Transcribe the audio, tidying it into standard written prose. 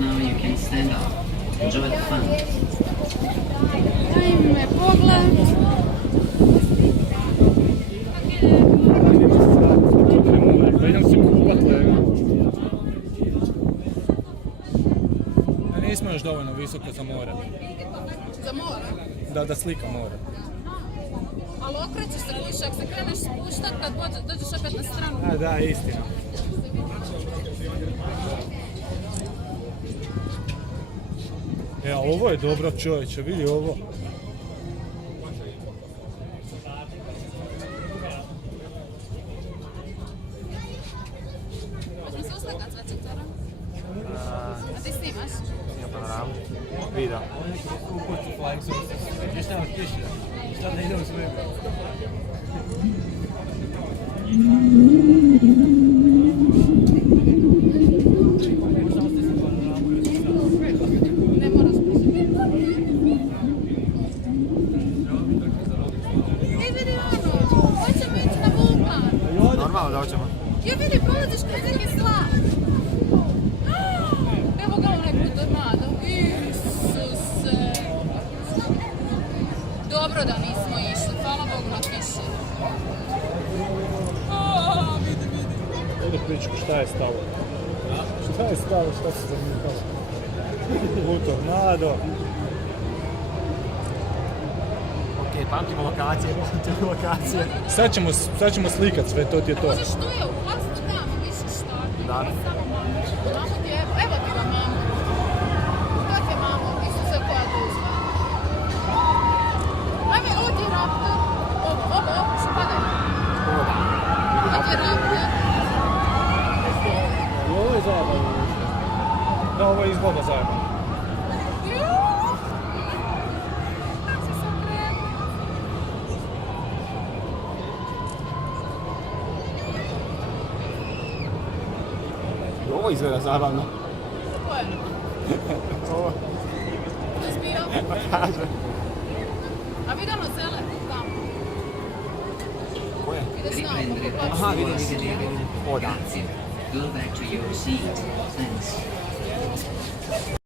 Now you can stand up. Enjoy the fun. Ajme, pogled. Pa idem se kupat, lega. A nismo još dovoljno visoko za more. Za more? Da slika more. Ali okrećeš se kući, ako se kreneš spuštat, kad dođeš opet na stranu. A da, istina. E, a ovo je dobro, čovječe, vidi ovo. Hoćemo se uslikat s večetarom? A ti snimaš? Vida. Ne moraš prići. Ej, vidi ono, hoćemo ići na vulkan. Normalno da hoćemo. Ja vidi, prolaziš kroz neki slap. Evo ga onaj budomado. Isuse. Dobro da nismo išli, hvala Bogu na kiši. Vidi. Ode pičku, šta je stalo? Šta je stalo, šta se zanimalo? U tornado. Ok, pamtimo lokacije. Sad ćemo slikat sve, to ti je to. Možeš tu je, upasti tamo, više šta. Da. Samo mamu. Mamu ti evo ti ga mamu. To ti je mamu, Isuse koja dužba. Ajme, ovo ti je raptor. Ovo, što padaj. Ovo ti je raptor. I ovo je zajebano. Da, ovo je izgleda zajebano. Kako si se okrenuo? Ovo izgleda zabavno. Koje? Ovo. Zbio? Kaže. A vidi ono zele, tamo. Koje? Ide s Riprendere nama. Aha, vidim. O, da. Grazie. Go back to your seat. Thanks.